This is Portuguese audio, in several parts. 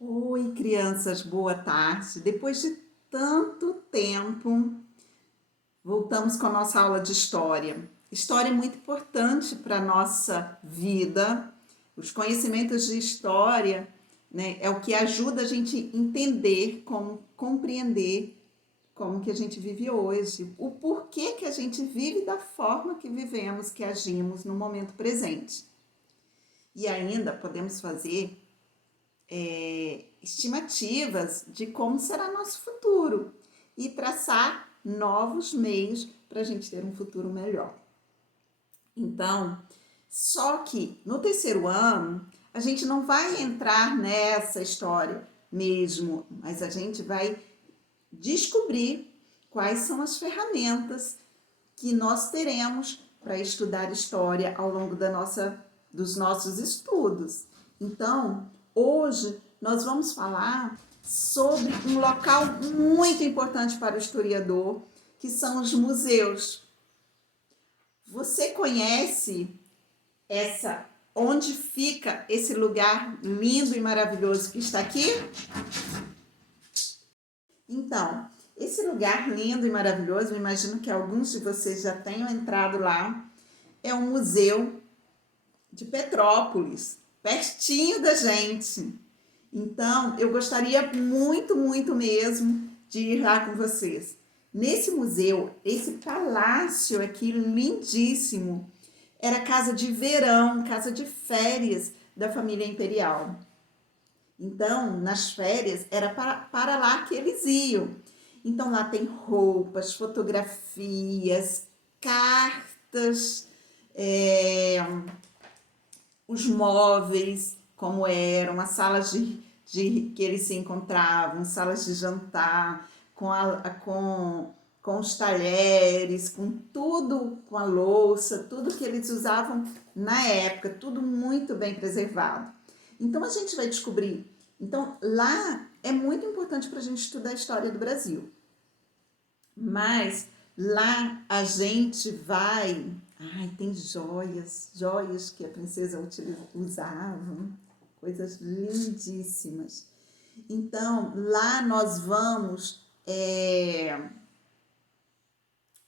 Oi, crianças, boa tarde. Depois de tanto tempo, voltamos com a nossa aula de história. História é muito importante para a nossa vida. Os conhecimentos de história, né, é o que ajuda a gente entender, como compreender como que a gente vive hoje, o porquê que a gente vive da forma que vivemos, que agimos no momento presente. E ainda podemos fazer estimativas de como será nosso futuro e traçar novos meios para a gente ter um futuro melhor. Então, só que no terceiro ano, a gente não vai entrar nessa história mesmo, mas a gente vai descobrir quais são as ferramentas que nós teremos para estudar história ao longo dos nossos estudos. Então, hoje nós vamos falar sobre um local muito importante para o historiador, que são os museus. Você conhece onde fica esse lugar lindo e maravilhoso que está aqui? Então, esse lugar lindo e maravilhoso, eu imagino que alguns de vocês já tenham entrado lá, é um museu de Petrópolis, pertinho da gente. Então, eu gostaria muito, muito mesmo de ir lá com vocês. Nesse museu, esse palácio aqui lindíssimo, era casa de verão, casa de férias da família imperial. Então, nas férias, era para lá que eles iam. Então, lá tem roupas, fotografias, cartas, os móveis, como eram, as salas que eles se encontravam, salas de jantar, com os talheres, com tudo, com a louça, tudo que eles usavam na época, tudo muito bem preservado. Então, a gente vai descobrir. Então, lá é muito importante para a gente estudar a história do Brasil. Mas lá a gente vai... Ai, tem joias que a princesa usava, coisas lindíssimas. Então, lá nós vamos...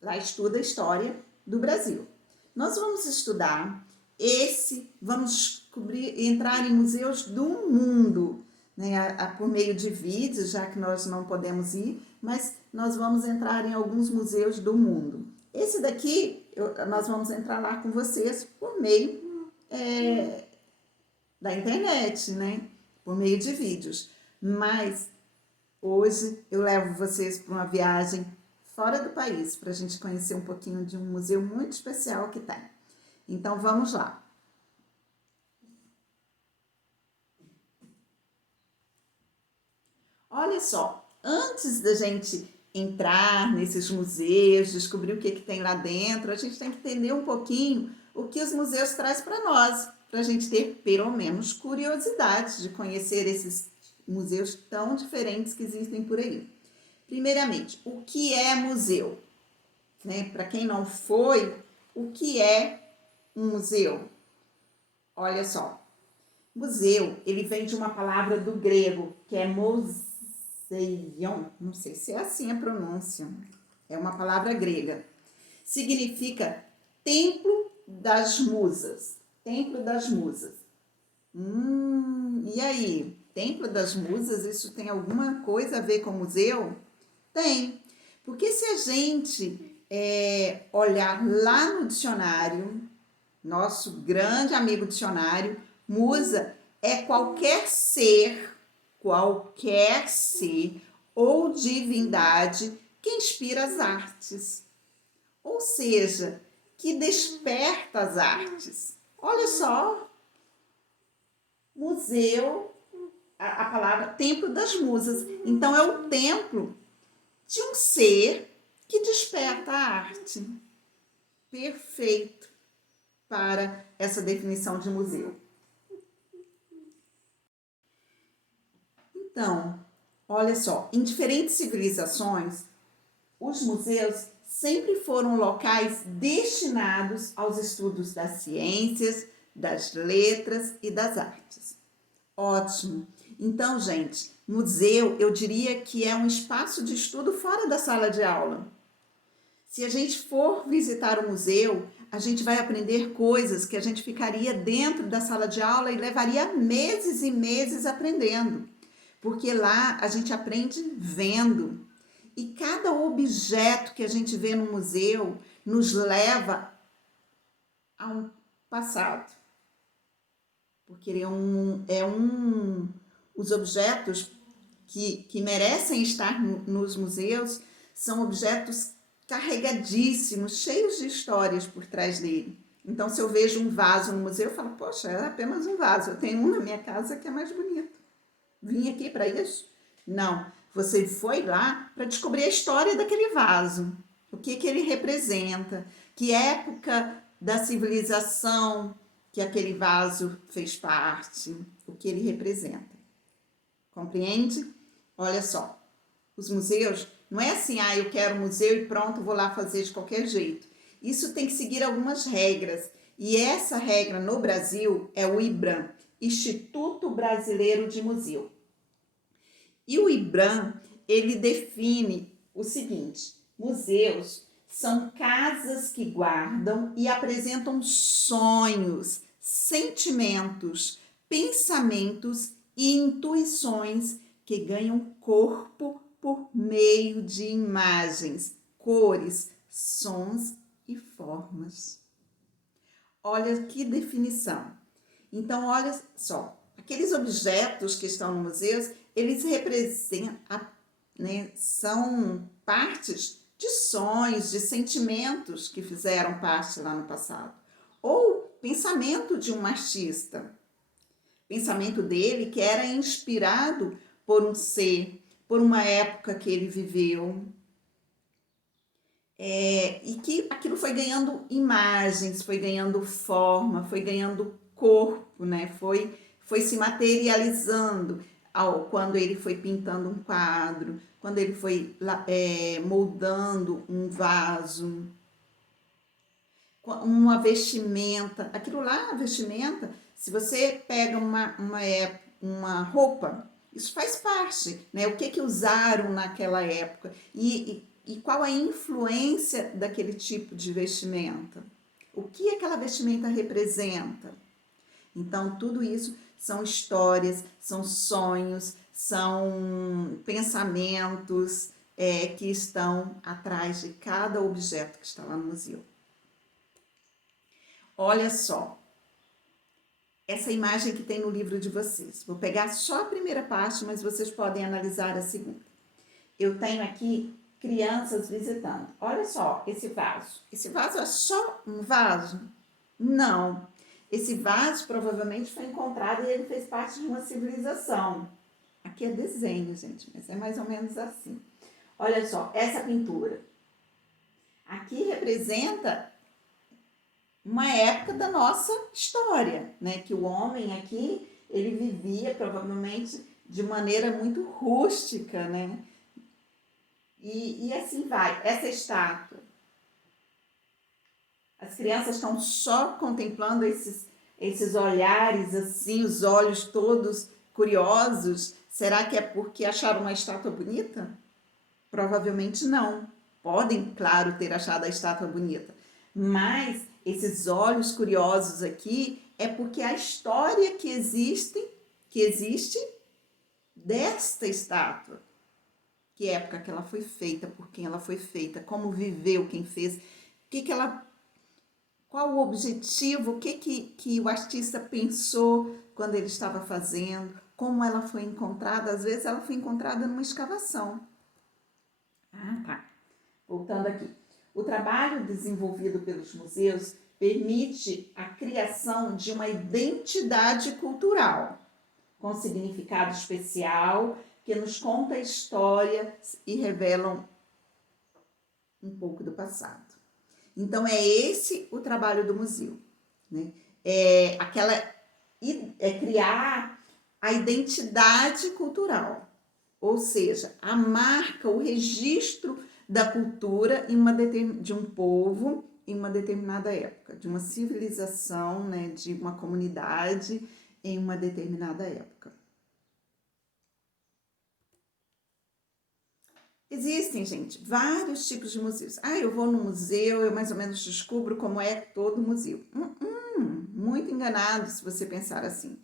Lá estuda a história do Brasil. Nós vamos estudar vamos descobrir, entrar em museus do mundo, né, por meio de vídeos, já que nós não podemos ir, mas nós vamos entrar em alguns museus do mundo. Esse daqui, nós vamos entrar lá com vocês por meio da internet, né, por meio de vídeos. Mas hoje eu levo vocês para uma viagem fora do país, para a gente conhecer um pouquinho de um museu muito especial que tem. Então, vamos lá. Olha só, antes da gente entrar nesses museus, descobrir o que tem lá dentro, a gente tem que entender um pouquinho o que os museus trazem para nós, para a gente ter pelo menos curiosidade de conhecer esses museus tão diferentes que existem por aí. Primeiramente, o que é museu? Né? Para quem não foi, o que é um museu? Olha só, museu, ele vem de uma palavra do grego, que é moseion, não sei se é assim a pronúncia, é uma palavra grega. Significa templo das musas, templo das musas. E aí, templo das musas, isso tem alguma coisa a ver com museu? Tem, porque se a gente olhar lá no dicionário, nosso grande amigo dicionário, musa é qualquer ser ou divindade que inspira as artes, ou seja, que desperta as artes. Olha só, museu, a palavra templo das musas. Então, é o templo de um ser que desperta a arte. Perfeito para essa definição de museu. Então, olha só, em diferentes civilizações, os museus sempre foram locais destinados aos estudos das ciências, das letras e das artes. Ótimo! Então, gente, museu eu diria que é um espaço de estudo fora da sala de aula. Se a gente for visitar o museu, a gente vai aprender coisas que a gente ficaria dentro da sala de aula e levaria meses e meses aprendendo. Porque lá a gente aprende vendo. E cada objeto que a gente vê no museu nos leva a um passado. Porque os objetos que merecem estar nos museus são objetos carregadíssimos, cheios de histórias por trás dele. Então, se eu vejo um vaso no museu, eu falo, poxa, é apenas um vaso. Eu tenho um na minha casa que é mais bonito. Vim aqui para isso? Não. Você foi lá para descobrir a história daquele vaso. O que ele representa. Que época da civilização que aquele vaso fez parte. O que ele representa. Compreende? Olha só. Os museus, não é assim, eu quero um museu e pronto, vou lá fazer de qualquer jeito. Isso tem que seguir algumas regras. E essa regra no Brasil é o IBRAM, Instituto Brasileiro de Museu. E o IBRAM, ele define o seguinte: museus são casas que guardam e apresentam sonhos, sentimentos, pensamentos e intuições que ganham corpo por meio de imagens, cores, sons e formas. Olha que definição. Então, olha só, aqueles objetos que estão no museu, eles representam, né, são partes de sonhos, de sentimentos que fizeram parte lá no passado. Ou pensamento de um artista. Pensamento dele que era inspirado por um ser, por uma época que ele viveu. E que aquilo foi ganhando imagens, foi ganhando forma, foi ganhando corpo, né? Foi se materializando quando ele foi pintando um quadro, quando ele foi moldando um vaso, uma vestimenta. Aquilo lá, a vestimenta, se você pega uma roupa, isso faz parte, né? O que usaram naquela época e qual a influência daquele tipo de vestimenta? O que aquela vestimenta representa? Então, tudo isso são histórias, são sonhos, são pensamentos que estão atrás de cada objeto que está lá no museu. Olha só, essa imagem que tem no livro de vocês. Vou pegar só a primeira parte, mas vocês podem analisar a segunda. Eu tenho aqui crianças visitando. Olha só esse vaso. Esse vaso é só um vaso? Não. Esse vaso provavelmente foi encontrado e ele fez parte de uma civilização. Aqui é desenho, gente, mas é mais ou menos assim. Olha só, essa pintura. Aqui representa uma época da nossa história, né? Que o homem aqui, ele vivia provavelmente de maneira muito rústica, né? E assim vai. Essa estátua. As crianças estão só contemplando esses olhares assim, os olhos todos curiosos. Será que é porque acharam uma estátua bonita? Provavelmente não. Podem, claro, ter achado a estátua bonita. Mas esses olhos curiosos aqui é porque a história que existe desta estátua. Que época que ela foi feita, por quem ela foi feita, como viveu quem fez, qual o objetivo, o que o artista pensou quando ele estava fazendo, como ela foi encontrada. Às vezes ela foi encontrada numa escavação. Tá. Voltando aqui. O trabalho desenvolvido pelos museus permite a criação de uma identidade cultural, com significado especial, que nos conta a história e revelam um pouco do passado. Então, é esse o trabalho do museu, né? É criar a identidade cultural, ou seja, a marca, o registro da cultura de um povo em uma determinada época, de uma civilização, né, de uma comunidade em uma determinada época. Existem, gente, vários tipos de museus. Ah, eu vou no museu, eu mais ou menos descubro como é todo museu. Muito enganado se você pensar assim.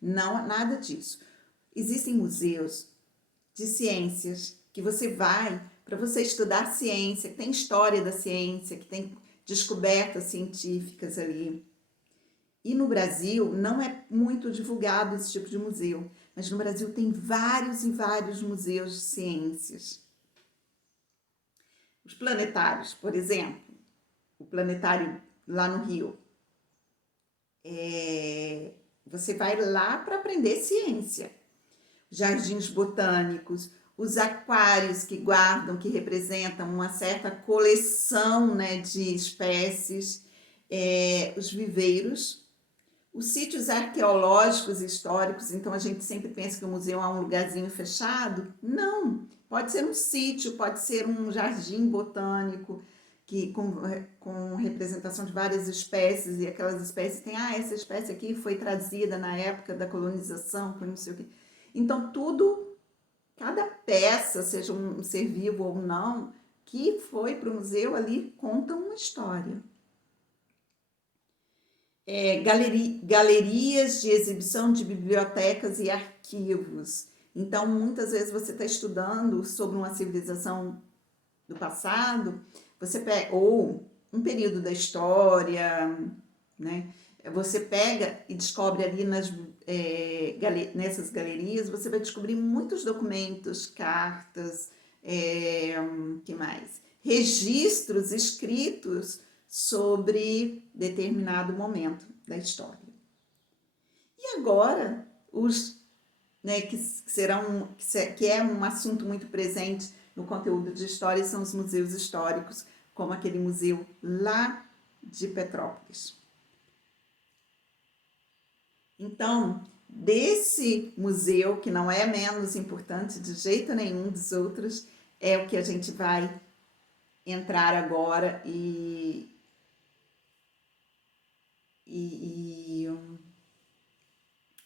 Não, nada disso. Existem museus de ciências que você vai para você estudar ciência, que tem história da ciência, que tem descobertas científicas ali. E no Brasil não é muito divulgado esse tipo de museu, mas no Brasil tem vários e vários museus de ciências. Os planetários, por exemplo, o planetário lá no Rio, você vai lá para aprender ciência. Jardins botânicos, os aquários que guardam, que representam uma certa coleção, né, de espécies, os viveiros, os sítios arqueológicos e históricos. Então a gente sempre pensa que o museu é um lugarzinho fechado. Não, pode ser um sítio, pode ser um jardim botânico que com representação de várias espécies, e aquelas espécies tem, essa espécie aqui foi trazida na época da colonização, foi não sei o quê. Então tudo, cada peça, seja um ser vivo ou não, que foi para o museu ali, conta uma história. Galerias de exibição de bibliotecas e arquivos. Então, muitas vezes você está estudando sobre uma civilização do passado, você pega, ou um período da história, né? Você pega e descobre ali nessas galerias, você vai descobrir muitos documentos, cartas, que mais? Registros escritos sobre determinado momento da história. E agora, que é um assunto muito presente no conteúdo de história, são os museus históricos, como aquele museu lá de Petrópolis. Então, desse museu, que não é menos importante de jeito nenhum dos outros, é o que a gente vai entrar agora e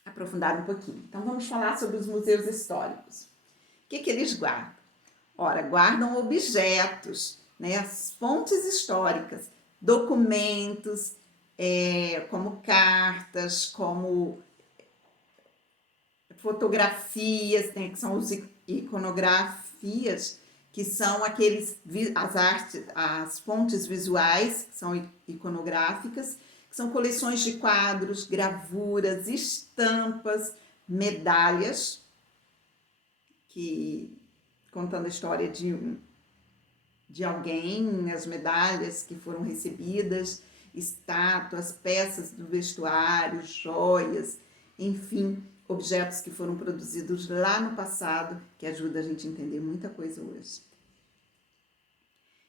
aprofundar um pouquinho. Então, vamos falar sobre os museus históricos. O que eles guardam? Ora, guardam objetos, né, as fontes históricas, documentos, como cartas, como fotografias, né, que são as iconografias, que são as fontes visuais, que são iconográficas, que são coleções de quadros, gravuras, estampas, medalhas, contando a história de alguém, as medalhas que foram recebidas, estátuas, peças do vestuário, joias, enfim, objetos que foram produzidos lá no passado, que ajuda a gente a entender muita coisa hoje.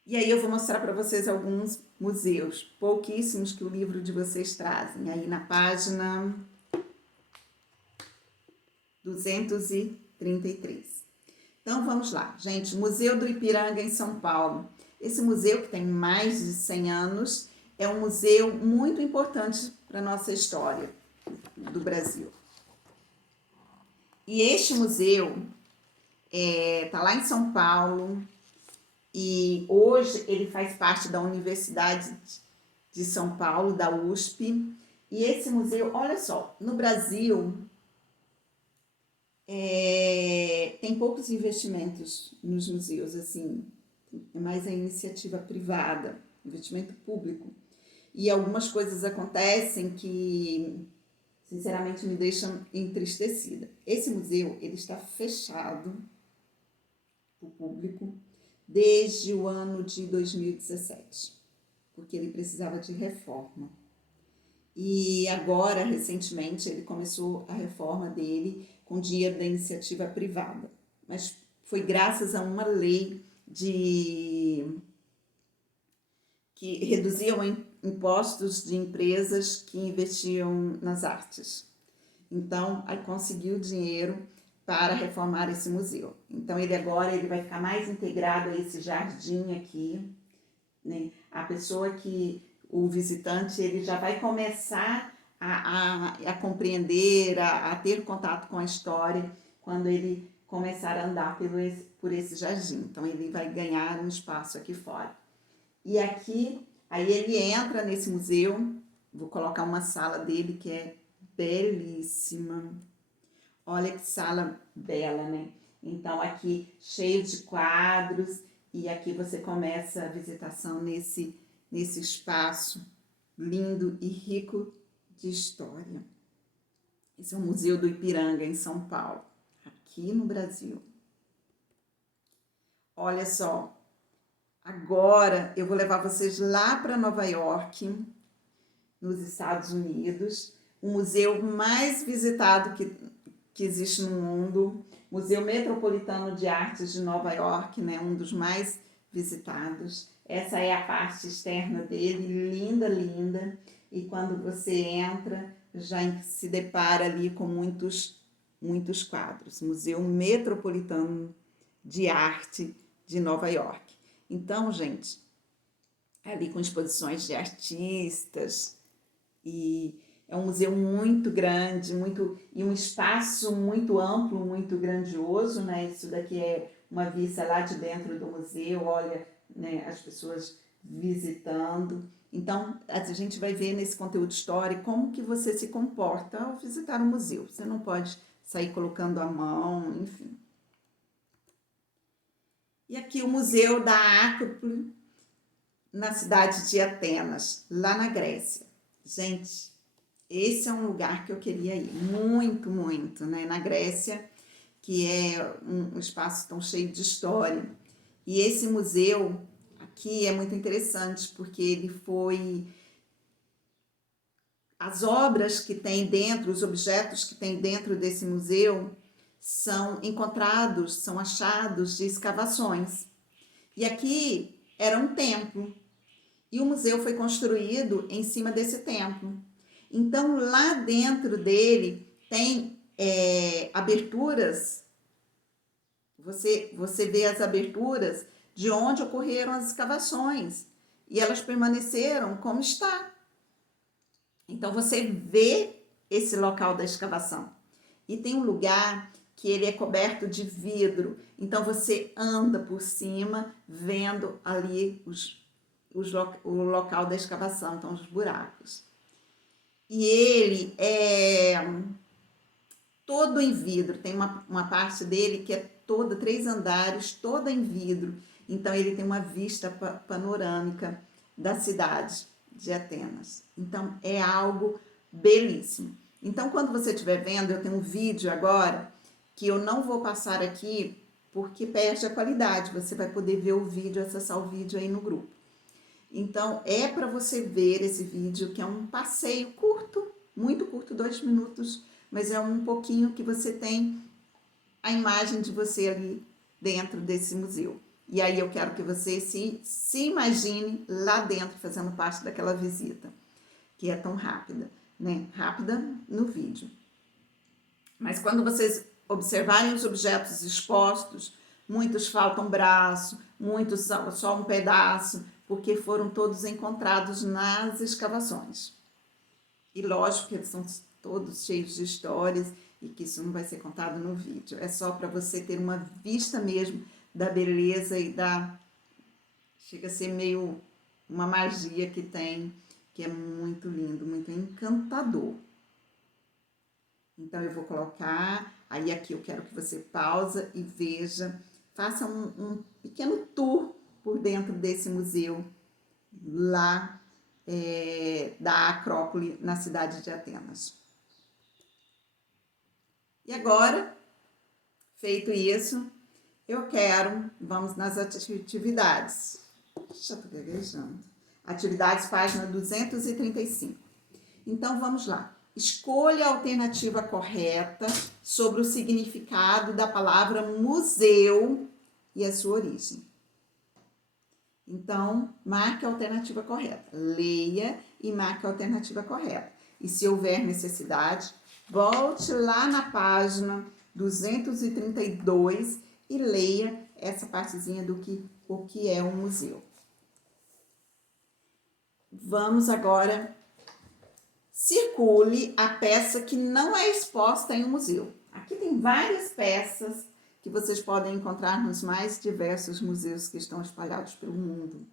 E aí eu vou mostrar para vocês alguns museus, pouquíssimos que o livro de vocês trazem, aí na página 233. Então vamos lá, gente, Museu do Ipiranga em São Paulo. Esse museu, que tem mais de 100 anos, é um museu muito importante para a nossa história do Brasil. E este museu está lá em São Paulo, e hoje ele faz parte da Universidade de São Paulo, da USP. E esse museu, olha só, no Brasil tem poucos investimentos nos museus, assim, é mais a iniciativa privada, investimento público. E algumas coisas acontecem que, sinceramente, me deixam entristecida. Esse museu, ele está fechado para o público desde o ano de 2017, porque ele precisava de reforma. E agora, recentemente, ele começou a reforma dele com dinheiro da iniciativa privada. Mas foi graças a uma lei que reduzia impostos de empresas que investiam nas artes. Então, aí conseguiu dinheiro para reformar esse museu. Então, ele vai ficar mais integrado a esse jardim aqui, né? A pessoa o visitante, ele já vai começar a compreender, a ter contato com a história, quando ele começar a andar por esse jardim. Então, ele vai ganhar um espaço aqui fora. E aqui, aí ele entra nesse museu, vou colocar uma sala dele que é belíssima. Olha que sala bela, né? Então, aqui cheio de quadros, e aqui você começa a visitação nesse espaço lindo e rico de história. Esse é o Museu do Ipiranga, em São Paulo, aqui no Brasil. Olha só, agora eu vou levar vocês lá para Nova York, nos Estados Unidos, o museu mais visitado que existe no mundo, Museu Metropolitano de Artes de Nova York, né? Um dos mais visitados. Essa é a parte externa dele, linda, linda. E quando você entra, já se depara ali com muitos quadros. Museu Metropolitano de Arte de Nova York. Então, gente, ali com exposições de artistas, e é um museu muito grande, e um espaço muito amplo, muito grandioso, né? Isso daqui é uma vista lá de dentro do museu, olha, né, as pessoas visitando. Então, a gente vai ver nesse conteúdo histórico como que você se comporta ao visitar um museu. Você não pode sair colocando a mão, enfim. E aqui o Museu da Acrópole, na cidade de Atenas, lá na Grécia. Gente, esse é um lugar que eu queria ir, muito, muito, né? Na Grécia, que é um espaço tão cheio de história. E esse museu aqui é muito interessante, porque ele foi... As obras que tem dentro, os objetos que tem dentro desse museu são encontrados, são achados de escavações. E aqui era um templo, e o museu foi construído em cima desse templo. Então, lá dentro dele tem aberturas, você vê as aberturas de onde ocorreram as escavações, e elas permaneceram como está. Então, você vê esse local da escavação. E tem um lugar que ele é coberto de vidro, então você anda por cima vendo ali o local da escavação, então os buracos. E ele é todo em vidro, tem uma parte dele que é toda, 3 andares, toda em vidro. Então ele tem uma vista panorâmica da cidade de Atenas. Então é algo belíssimo. Então quando você estiver vendo, eu tenho um vídeo agora que eu não vou passar aqui porque perde a qualidade. Você vai poder ver o vídeo, acessar o vídeo aí no grupo. Então, é para você ver esse vídeo, que é um passeio curto, muito curto, 2 minutos, mas é um pouquinho que você tem a imagem de você ali dentro desse museu. E aí eu quero que você se imagine lá dentro, fazendo parte daquela visita, que é tão rápida, né? Rápida no vídeo. Mas quando vocês observarem os objetos expostos, muitos faltam braço, muitos só um pedaço, porque foram todos encontrados nas escavações. E lógico que eles são todos cheios de histórias e que isso não vai ser contado no vídeo. É só para você ter uma vista mesmo da beleza e da... Chega a ser meio uma magia que tem, que é muito lindo, muito encantador. Então, eu vou colocar, aí aqui eu quero que você pausa e veja, faça um pequeno tour por dentro desse museu, lá da Acrópole, na cidade de Atenas. E agora, feito isso, vamos nas atividades. Já estou gaguejando. Atividades, página 235. Então, vamos lá. Escolha a alternativa correta sobre o significado da palavra museu e a sua origem. Então, marque a alternativa correta. Leia e marque a alternativa correta. E se houver necessidade, volte lá na página 232 e leia essa partezinha do o que é um museu. Vamos agora... Circule a peça que não é exposta em um museu. Aqui tem várias peças que vocês podem encontrar nos mais diversos museus que estão espalhados pelo mundo.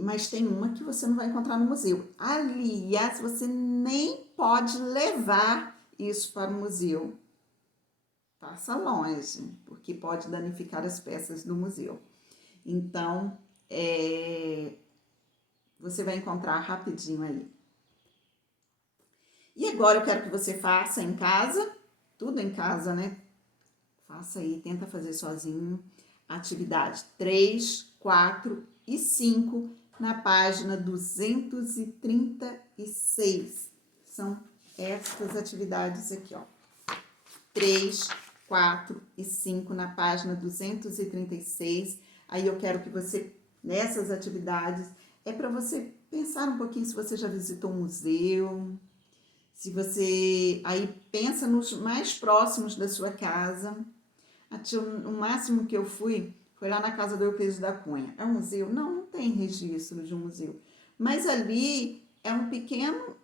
Mas tem uma que você não vai encontrar no museu. Aliás, você nem pode levar isso para o museu. Passa longe, porque pode danificar as peças do museu. Então, você vai encontrar rapidinho aí. E agora eu quero que você faça em casa, tudo em casa, né? Faça aí, tenta fazer sozinho. Atividade 3, 4 e 5 na página 236. São estas atividades aqui, ó. 3, 4 e 5 na página 236. Aí eu quero que você, nessas atividades, é para você pensar um pouquinho se você já visitou um museu, se você aí pensa nos mais próximos da sua casa. O máximo que eu fui foi lá na casa do Euclides da Cunha. É um museu? Não, não tem registro de um museu. Mas ali é um pequeno,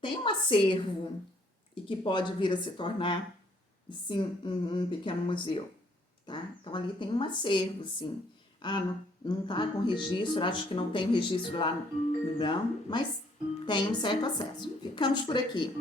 tem um acervo e que pode vir a se tornar, sim, um pequeno museu, tá? Então ali tem um acervo, sim. Não tá com registro, acho que não tem registro lá no Ibram, mas tem um certo acesso. Ficamos por aqui.